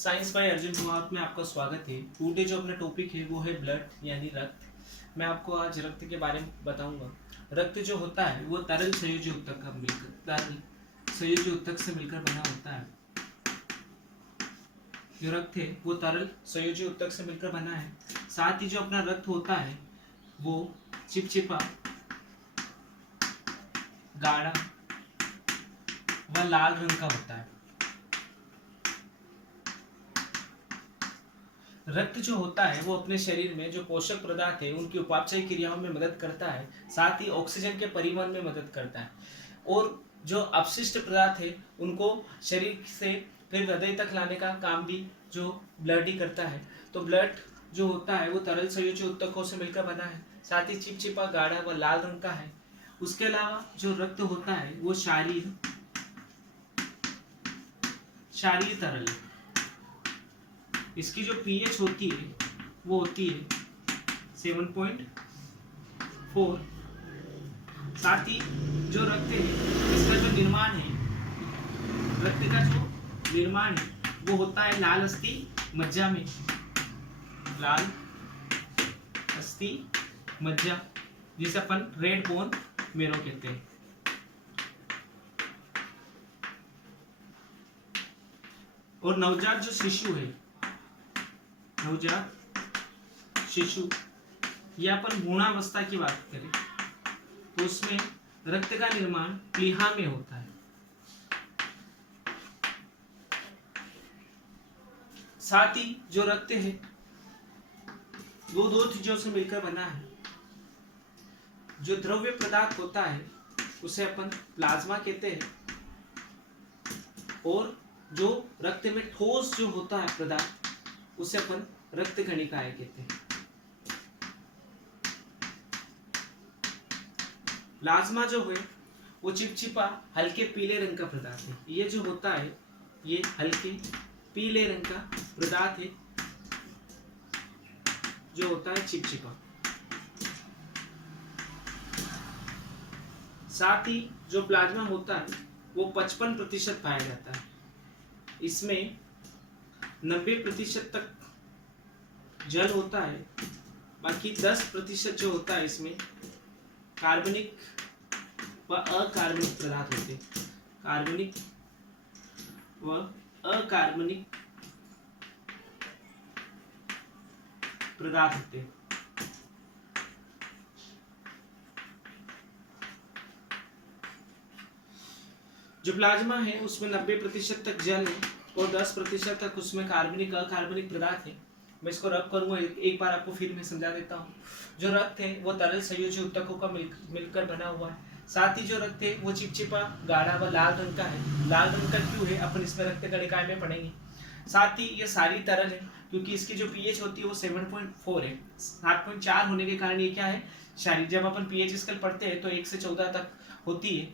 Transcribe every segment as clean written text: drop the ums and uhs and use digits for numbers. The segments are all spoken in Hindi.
साइंस बाय अर्जुन कुमार में आपका स्वागत है। टुडे जो अपना टॉपिक है वो है ब्लड यानी रक्त। मैं आपको आज रक्त के बारे में बताऊंगा। रक्त जो होता है वो तरल संयोजी ऊतक से मिलकर बना होता है। जो रक्त है वो तरल संयोजी ऊतक से मिलकर बना है। साथ ही जो अपना रक्त होता है वो चिपचिपा, गाढ़ा व लाल रंग का होता है। रक्त जो होता है वो अपने शरीर में जो पोषक पदार्थ है उनकी उपापचय क्रियाओं में मदद करता है। साथ ही ऑक्सीजन के परिवहन में मदद करता है और जो अपशिष्ट पदार्थ है उनको शरीर से फिर हृदय तक लाने का काम भी जो ब्लड ही करता है। तो ब्लड जो होता है वो तरल संयोजी ऊतकों से मिलकर बना है। साथ ही चिपचिपा, गाढ़ा व लाल रंग का है। उसके अलावा जो रक्त होता है वो क्षारीय तरल है। इसकी जो पीएच होती है वो होती है 7.4। साथ ही जो रक्त है इसका जो निर्माण है, रक्त का जो निर्माण है वो होता है लाल अस्थि मज्जा में। लाल अस्थि मज्जा जिसे अपन रेड बोन मेरो कहते हैं। और नवजात जो शिशु है, नवजात शिशु या अपन भ्रूणावस्था की बात करें तो उसमें रक्त का निर्माण प्लीहा में होता है। साथ ही जो रक्त है वो दो चीजों से मिलकर बना है। जो द्रव्य पदार्थ होता है उसे अपन प्लाज्मा कहते हैं और जो रक्त में ठोस जो होता है पदार्थ उसे अपन रक्त कणिकाएं कहते हैं। प्लाज्मा जो है वो चिपचिपा हल्के पीले रंग का पदार्थ है। ये जो होता है ये हल्के पीले रंग का पदार्थ है जो होता है चिपचिपा। साथ ही जो प्लाज्मा होता है वो 55% पाया जाता है। इसमें 90% तक जल होता है, बाकी 10% जो होता है इसमें कार्बनिक व अकार्बनिक पदार्थ होते हैं। कार्बनिक व अकार्बनिक पदार्थ होते हैं। जो प्लाज्मा है उसमें 90% तक जल है और 10% तक उसमें कार्बनिक अकार्बनिक पदार्थ है। मैं इसको रब करूंगा, एक बार आपको फिर मैं समझा देता हूँ। जो रक्त है वो तरल संयोजी ऊतकों का मिलकर बना हुआ है। साथ ही जो रक्त है वो चिपचिपा, गाढ़ा व लाल रंग का है। लाल रंग का क्यों है अपन इसमें रक्त कणिकाएं में पढ़ेंगे। साथ ही ये सारी तरल है क्योंकि इसकी जो पीएच होती है वो 7.4 है। 7.4 होने के कारण ये क्या है, क्षारीय। जब अपन पीएच स्केल पढ़ते हैं तो 1 से 14 तक होती है।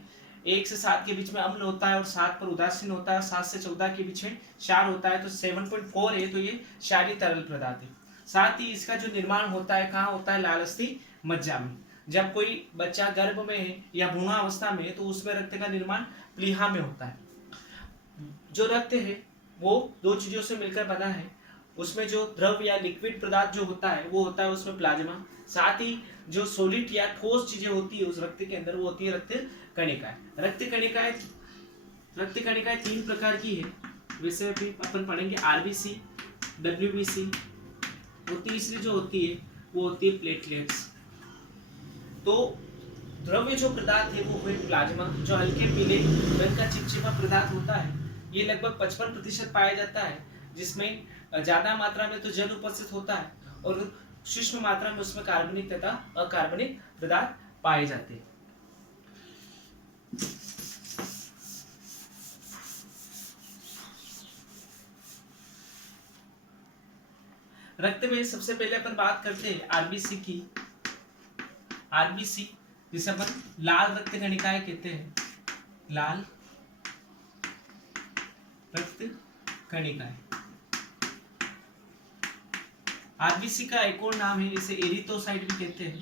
1 से 7 के बीच में अम्ल होता है और 7 पर उदासीन होता है। 7 से 14 के बीच में क्षार होता है। तो 7.4 है तो ये क्षारीय तरल पदार्थ है। साथ ही इसका जो निर्माण होता है कहाँ होता है, लाल अस्थि मज्जा में। जब कोई बच्चा गर्भ में है या भ्रूणावस्था में है तो उसमें रक्त का निर्माण प्लीहा में होता है। जो रक्त है वो दो चीजों से मिलकर बना है। उसमें जो द्रव या लिक्विड पदार्थ जो होता है वो होता है उसमें प्लाज्मा। साथ ही जो सॉलिड या ठोस चीजें होती है उस रक्त के अंदर वो होती है रक्त कणिकाएं। रक्त कणिकाएं 3 प्रकार की है। वैसे अभी अपन पढ़ेंगे आरबीसी, डब्ल्यूबीसी और तीसरी जो होती है वो होती है प्लेटलेट्स। तो द्रव्य जो पदार्थ है वो है प्लाज्मा, जो हल्के पीले रंग का चिपचिपा पदार्थ होता है। ये लगभग 55% पाया जाता है, जिसमें ज्यादा मात्रा में तो जल उपस्थित होता है और सूक्ष्म मात्रा में उसमें कार्बनिक तथा अकार्बनिक पदार्थ पाए जाते हैं। रक्त में सबसे पहले अपन बात करते हैं आरबीसी की। आरबीसी जिसे अपन लाल रक्त कणिकाएं कहते हैं। लाल रक्त कणिकाएं। आरबीसी का एक और नाम है, इसे एरिथ्रोसाइट भी कहते हैं।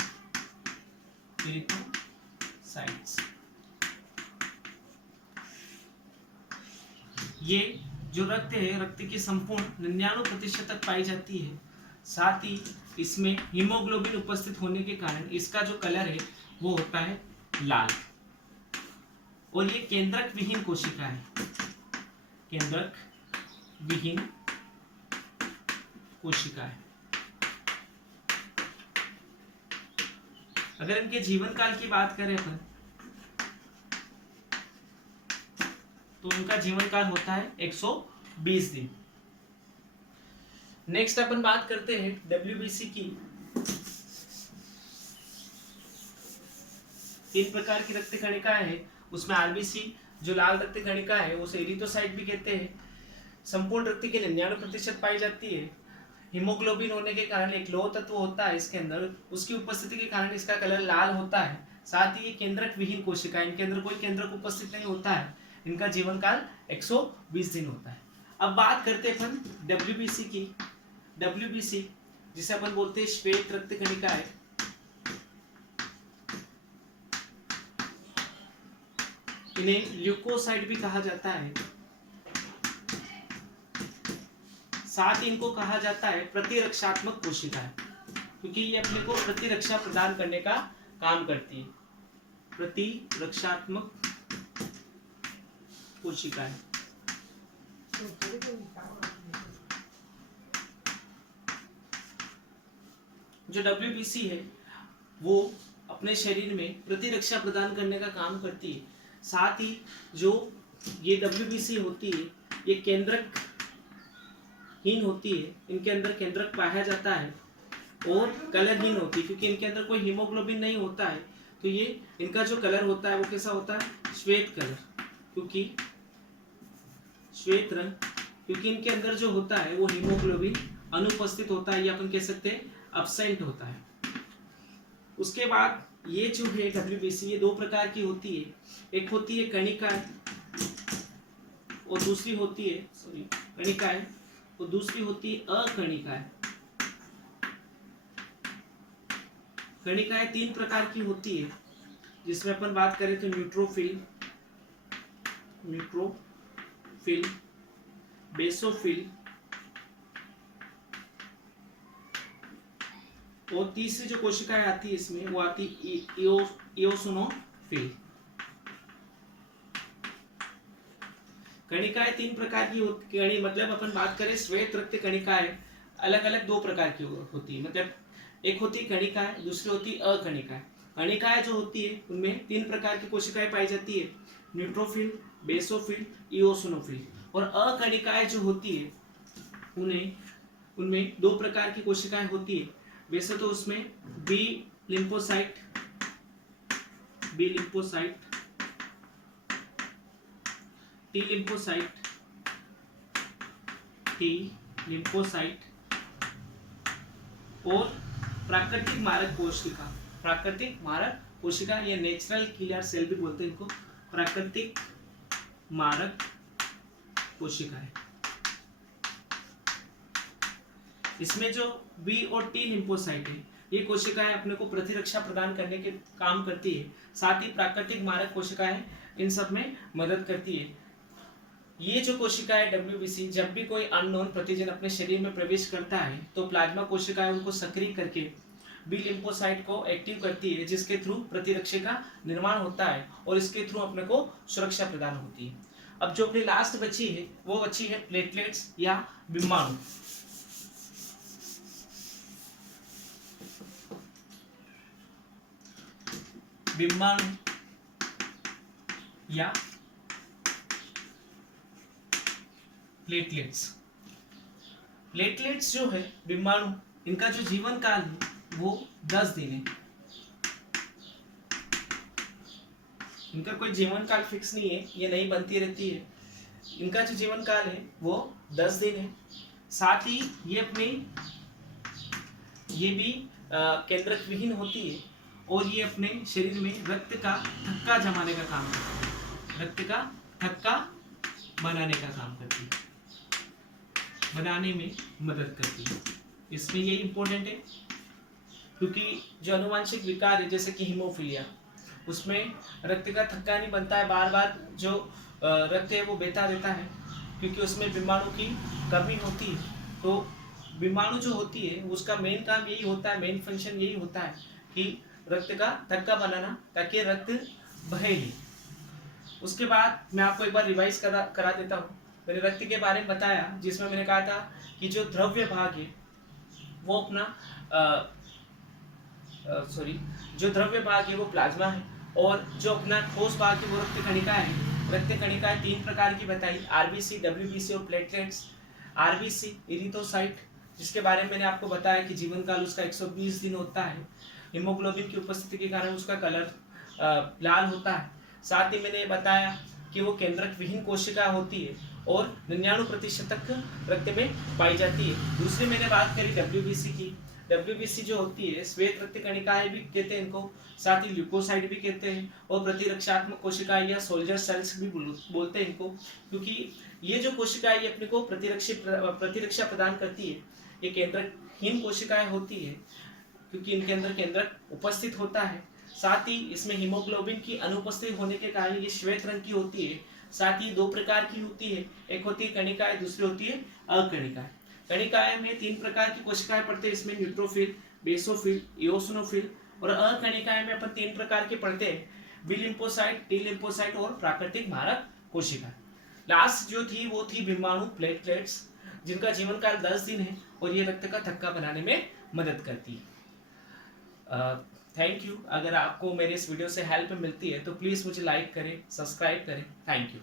एरिथ्रोसाइट्स। ये जो रक्त है, रक्त की संपूर्ण 99% तक पाई जाती है। साथ ही इसमें हीमोग्लोबिन उपस्थित होने के कारण इसका जो कलर है वो होता है लाल। और ये केंद्रक विहीन कोशिका है, केंद्रक विहीन कोशिका है। अगर इनके जीवन काल की बात करें अपन, तो उनका जीवन काल होता है 120 दिन। नेक्स्ट अपन बात करते हैं डब्ल्यूबीसी की। 3 प्रकार की रक्त कणिकाएं हैं, उसमें आरबीसी जो लाल रक्त कणिका है उसे एरिथ्रोसाइट भी कहते हैं। संपूर्ण रक्त के 99% पाई जाती है। हीमोग्लोबिन होने के कारण एक लौह तत्व होता है इसके अंदर, उसकी उपस्थिति के कारण इसका कलर लाल होता है। साथ ही ये केंद्रक विहीन कोशिका, इनके अंदर कोई केंद्रक उपस्थित नहीं होता है। इनका जीवन काल 120 दिन होता है। अब बात करते हैं अपन डब्ल्यूबीसी की। डब्ल्यूबीसी जिसे अपन बोलते हैं श्वेत रक्त कणिका है, इन्हें ल्यूकोसाइट भी कहा जाता है। साथ ही इनको कहा जाता है प्रतिरक्षात्मक कोशिकाएं, क्योंकि ये अपने को प्रतिरक्षा प्रदान करने का काम करती है। प्रतिरक्षात्मक कोशिकाएं। जो डब्ल्यूबीसी है वो अपने शरीर में प्रतिरक्षा प्रदान करने का काम करती है। साथ ही जो ये डब्ल्यूबीसी होती है ये केंद्रक हीन होती है, इनके अंदर केंद्रक पाया जाता है और कलरहीन होती है, क्योंकि इनके अंदर कोई हीमोग्लोबिन नहीं होता है। तो ये इनका जो कलर होता है वो कैसा होता है, श्वेत कलर, क्योंकि श्वेत रंग, क्योंकि इनके अंदर जो होता है वो हीमोग्लोबिन अनुपस्थित होता है, या अपन कह सकते हैं अब्सेंट होता है। उसके बाद ये जो है डब्ल्यूबीसी ये 2 प्रकार की होती है, एक होती है कणिकाएं और दूसरी होती है कणिकाएं और दूसरी होती है अकणिकाएं। कणिकाएं 3 प्रकार की होती है, जिसमें अपन बात करें तो न्यूट्रोफिल, बेसोफिल और तीसरी जो कोशिकाएं आती है इसमें वो आती इओसिनोफिल। कणिकाएं 3 प्रकार की होती, मतलब अपन बात करें श्वेत रक्त कणिकाएं अलग अलग 2 प्रकार की होती है। मतलब एक होती है कणिकाएं, दूसरी होती है अकणिकाएं। कणिकाएं जो होती है उनमें 3 प्रकार की कोशिकाएं पाई जाती है, न्यूट्रोफिल, बेसोफिल, इओसिनोफिल। और अकणिकाएं जो होती है उनमें 2 प्रकार की कोशिकाएं होती है। वैसे तो उसमें बी लिम्फोसाइट, टी लिम्फोसाइट और प्राकृतिक मारक कोशिका या नेचुरल किलर सेल भी बोलते हैं इनको, प्राकृतिक मारक कोशिका है। इसमें जो बी और टी लिम्फोसाइट है ये कोशिकाएं अपने को प्रतिरक्षा प्रदान करने के काम करती है। साथ ही प्राकृतिक मारक कोशिकाएं इन सब में मदद करती है। ये जो कोशिकाएं डब्ल्यूबीसी जब भी कोई अननोन प्रतिजन अपने शरीर में प्रवेश करता है तो प्लाज्मा कोशिकाएं उनको सक्रिय करके बी लिम्फोसाइट को एक्टिव करती है, जिसके थ्रू प्रतिरक्षा का निर्माण होता है और इसके थ्रू अपने को सुरक्षा प्रदान होती है। अब जो अपनी लास्ट बची है वो बची है प्लेटलेट्स या बिम्बाणु। बिम्बाणु या प्लेटलेट्स जो है बिम्बाणु, इनका जो जीवन काल है वो 10 दिन है। इनका कोई जीवन काल फिक्स नहीं है, ये नहीं बनती रहती है। इनका जो जीवन काल है वो 10 दिन है। साथ ही ये भी केंद्रक विहीन होती है और ये अपने शरीर में रक्त का थक्का जमाने का काम करती है, रक्त का थक्का बनाने का काम करती है, बनाने में मदद करती है। इसमें ये इम्पोर्टेंट है क्योंकि जो अनुवांशिक विकार है जैसे कि हीमोफीलिया, उसमें रक्त का थक्का नहीं बनता है, बार बार जो रक्त है वो बहता रहता है, क्योंकि उसमें बीमाणु की कमी होती है। तो बीमाणु जो होती है उसका मेन काम यही होता है, मेन फंक्शन यही होता है कि रक्त का थक्का बनाना, ताकि रक्त बहे नहीं। उसके बाद मैं आपको एक बार रिवाइज करा देता हूँ। मैंने रक्त के बारे में बताया, जिसमें मैंने कहा था कि जो द्रव्य भाग है वो अपना जो द्रव्य भाग है वो प्लाज्मा है, और जो अपना ठोस भाग है वो रक्त कणिका है। रक्त कणिकाएं 3 प्रकार की बताई, आरबीसी, डब्ल्यूबीसी और प्लेटलेट्स। आरबीसी इरिथ्रोसाइट, जिसके बारे में मैंने आपको बताया कि जीवन काल उसका 120 दिन होता है। हीमोग्लोबिन की उपस्थिति के कारण उसका कलर लाल होता है। साथ ही मैंने बताया कि वो केंद्रक विहीन कोशिका होती है और 99% तक रक्त में पाई जाती है। दूसरी मैंने बात करी डब्ल्यूबीसी की। डब्ल्यूबीसी जो होती है श्वेत रक्त कणिकाएं भी कहते हैं इनको, साथ ही ल्यूकोसाइट भी कहते हैं, और प्रतिरक्षात्मक कोशिकाएं या सोल्जर सेल्स भी बोलते हैं इनको, क्योंकि ये जो कोशिकाएं ये अपने को प्रतिरक्षा प्रदान करती है। ये केंद्रहीन कोशिकाएं होती है क्योंकि इनके अंदर केंद्रक उपस्थित होता है। साथ ही इसमें हीमोग्लोबिन की अनुपस्थिति होने के कारण ये श्वेत रंग की होती है। साथ ही 2 प्रकार की होती है, एक होती है कणिकाएं, दूसरी होती है अकणिकाएं। कणिकाएं में 3 प्रकार की कोशिकाएं पढ़ते हैं, इसमें न्यूट्रोफिल, बेसोफिल, इओसिनोफिल। और अकणिकाएं में अपन 3 प्रकार के पढ़ते हैं, बी लिम्फोसाइट, टी लिम्फोसाइट और प्राकृतिक मारक कोशिका। लास्ट जो थी वो थी बीमाणु, प्लेटलेट्स, जिनका जीवन काल 10 दिन है और ये रक्त का थक्का बनाने में मदद करती है। Thank you. अगर आपको मेरे इस वीडियो से हेल्प मिलती है तो प्लीज़ मुझे लाइक करें, सब्सक्राइब करें। Thank you.